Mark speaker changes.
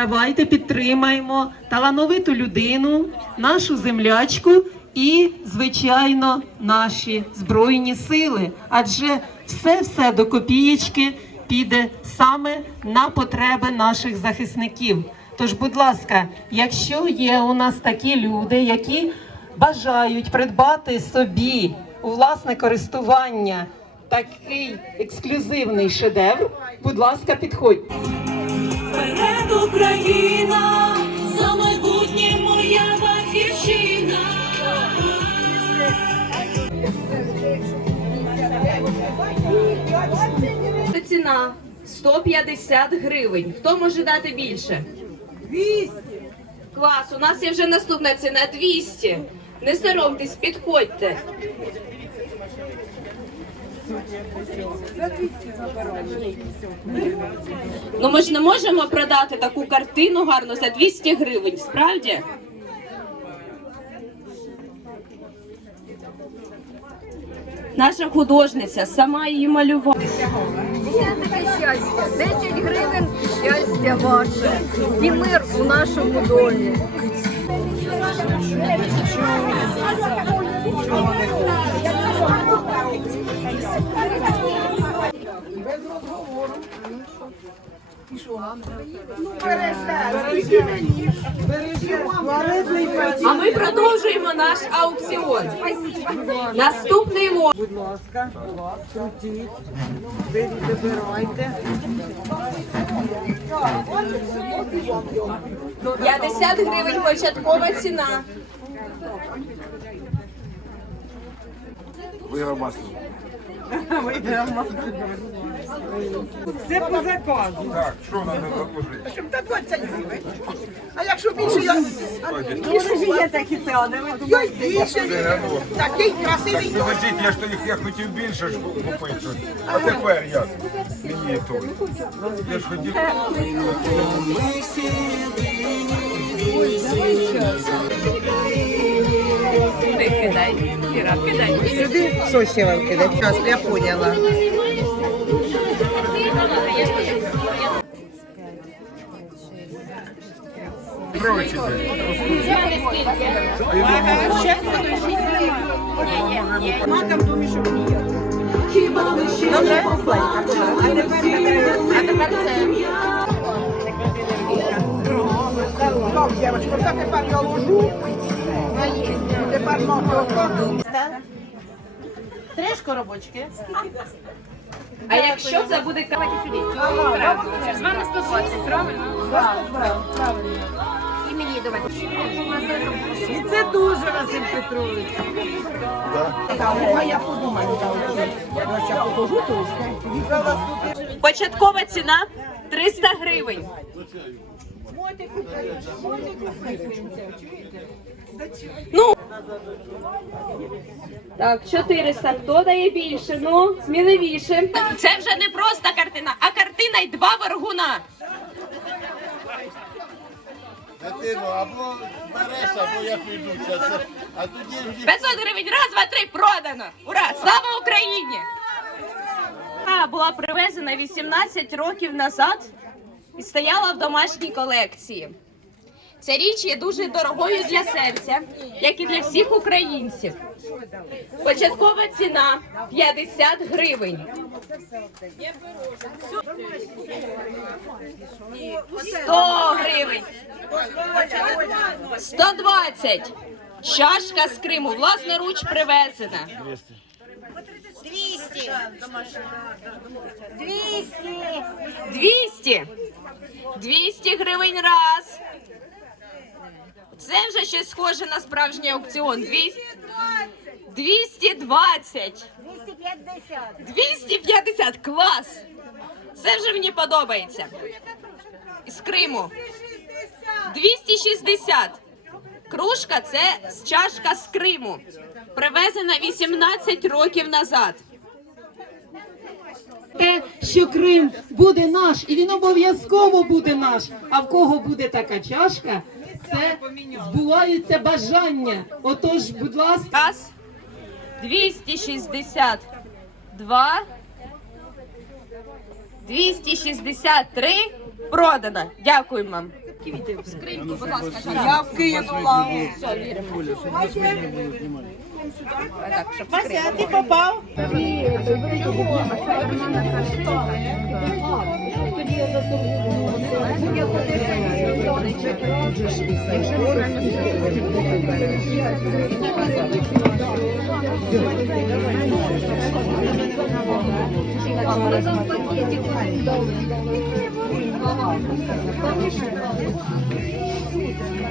Speaker 1: Давайте підтримаємо талановиту людину, нашу землячку і, звичайно, наші збройні сили. Адже все-все до копієчки піде саме на потреби наших захисників. Тож, будь ласка, якщо є у нас такі люди, які бажають придбати собі у власне користування такий ексклюзивний шедевр, будь ласка, підходьте.
Speaker 2: Україна, за майбутнє моя батьківщина.
Speaker 3: Ціна 150 гривень. Хто може дати більше? 200. Клас, у нас є вже наступна ціна 200. Не соромтесь, підходьте. Ну ми ж не можемо продати таку картину гарну за 200 гривень, справді? Наша художниця сама її малювала.
Speaker 4: Я таке щастя, 10 гривень щастя ваше і мир у нашому домі.
Speaker 3: А ми продовжуємо наш аукціон. Наступний лот.
Speaker 5: Будь ласка, крутіть, вибирайте.
Speaker 3: 50 гривень початкова ціна.
Speaker 6: Виграв масло.
Speaker 5: Це по заказу.
Speaker 6: Так, що треба заложити?
Speaker 5: Щоб до 20 гривень. А якщо більше, я... Більше ж є такі ціни. Я більше. Такий красивий.
Speaker 6: Подождіть, я ж то їх я хотів більше ж купити. щось. А тепер як? Мені то. Я ж хотів.
Speaker 3: Ти кидай, Іра, кидай.
Speaker 5: Сюди? Що ще вам кидати? Час, я поняла. Макам то мішок ні. Добре? А тепер це. Так, дівчатка, так тепер я ложу.
Speaker 7: Три шкоробочки.
Speaker 3: А якщо це буде кавати сюди?
Speaker 7: З вами 120, правильно? І мені давайте.
Speaker 5: І це дуже Василь Петрович. Я подумаю, я.
Speaker 3: Початкова ціна 300 гривень. Ну. Так, 400. Хто дає більше? Ну, сміливіше. Це вже не просто картина, а картина й два вергуна.
Speaker 8: Дитино, або береш, або я піду. А тоді
Speaker 3: 500 гривень, раз, два, три, продано. Ура! Слава Україні! Була привезена 18 років назад і стояла в домашній колекції. Ця річ є дуже дорогою для серця, як і для всіх українців. Початкова ціна 50 гривень. 100 гривень. 120. Чашка з Криму, власноруч привезена. 200. 200. 200 гривень раз. Це вже щось схоже на справжній аукціон. 200. 220. 250. Клас. Це вже мені подобається. З Криму. 260. Кружка це чашка з Криму. Привезена 18 років назад.
Speaker 1: Те, що Крим буде наш, і він обов'язково буде наш. А в кого буде така чашка, це збуваються бажання. Отож, будь ласка.
Speaker 3: Раз. 262. 263.
Speaker 9: продано. Дякую вам.
Speaker 3: Будь ласка, Я вкинула.
Speaker 9: Так, щоб
Speaker 3: Вася, а ти попав? Ага. Да.